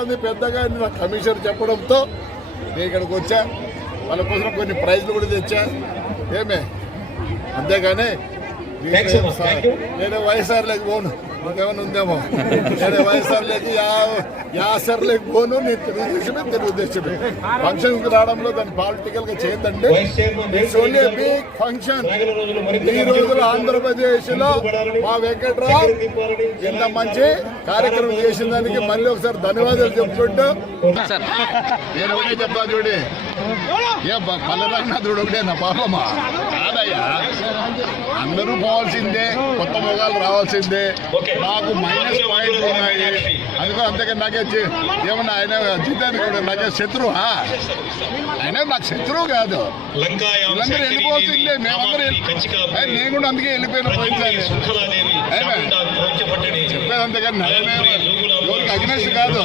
అది పెద్దగా నా కమిషనర్ చెప్పడంతో నేను ఇక్కడికి వచ్చా. వాళ్ళ కోసం కొన్ని ప్రైజ్లు కూడా తెచ్చా. ఏమే? అంతేగాని. నేను వైఎస్ఆర్ లేక పోను. ఇంకేమైనా ఉందేమో? నేను వైఎస్ఆర్ లేక యా యాసర్ లేక పోను నేను తెలుగుదేశమే తెలుగుదేశమే ఫంక్షన్ రావడంలో దాన్ని పాలిటికల్గా చేయొద్దండి vice chairman it's only big function ఈ రోజులు ఆంధ్రప్రదేశ్లో మా వెంకట్రావు ఇంత మంచి కార్యక్రమం చేసిన దానికి మళ్ళీ ఒకసారి ధన్యవాదాలు చెప్పుకుంటూ. నేను ఒకటే చెప్తా చూడి ఏ పల్లెరంగనాథుడు ఒకటే నా పాపమా? కాదయ్యా. అందరూ పోవాల్సిందే కొత్త మొగాలు రావాల్సిందే. నాకు మైనస్ పాయింట్లు ఉన్నాయి. అందుకో అంతేకాని నాకే ఏమన్నా ఆయన జీతానికి కూడా నాకే శత్రువా? ఆయన నాకు శత్రువు కాదు. వీళ్ళందరూ వెళ్ళిపోతుందే మేమందరూ నేను కూడా అందుకే వెళ్ళిపోయిన పోయించాలి చెప్పేది నడవలేదు. ఎవరికి అగ్నేష్ కాదు.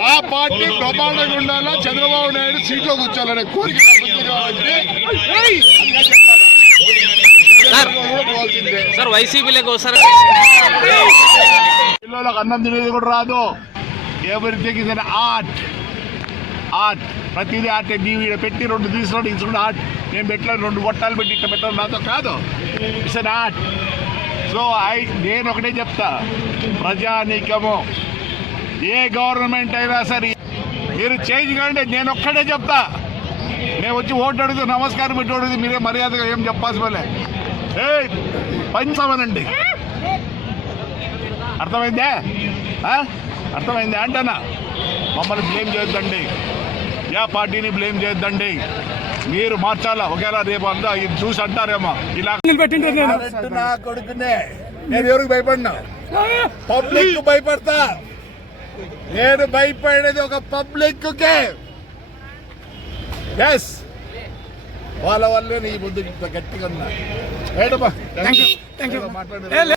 మా పార్టీ బ్రహ్మాండంగా ఉండాలా చంద్రబాబు నాయుడు సీట్లో కూర్చోాలనే కోరిక. సార్ వైసీపీలోకి వస్తారు పిల్లలకు అన్నం తినేది కూడా రాదు. అన్ ఆర్ట్ ఆర్ట్ ప్రతిదీ ఆర్ట్ నీవు ఇక్కడ పెట్టి రెండు తీసుకున్నాడు తీసుకున్న ఆర్ట్ నేను పెట్టలేదు రెండు గొట్టాలు పెట్టి ఇట్లా పెట్టాను నాతో కాదు. It's an art so I నేను ఒకటే చెప్తా. ప్రజానీకము. ఏ గవర్నమెంట్ అయినా సరే మీరు చేంజ్ కంటే నేను ఒక్కటే చెప్తా. నేను వచ్చి ఓటు అడిగితే నమస్కారం పెట్టి అడిగితే మీరే మర్యాదగా ఏం చెప్పాల్సి వాళ్ళే ఏ పంచమనండి అర్థమైందే? ఆ? అర్థమైందే అంటనా? మమ్మల్ని బ్లేమ్ చేయొద్దండి. యా పార్టీని బ్లేమ్ చేయొద్దండి. మీరు మార్చాలా? ఒకవేళ రేపు అంతా ఇది చూసి అంటారేమో. ఇలా నా కొడుకునే. నేను ఎవరికి భయపడినా? పబ్లిక్ భయపడతా. నేను భయపడేది ఒక పబ్లిక్ కే. ఎస్ వాళ్ళ వల్లే నీ ముందు ఇంత గట్టిగా ఉన్నా.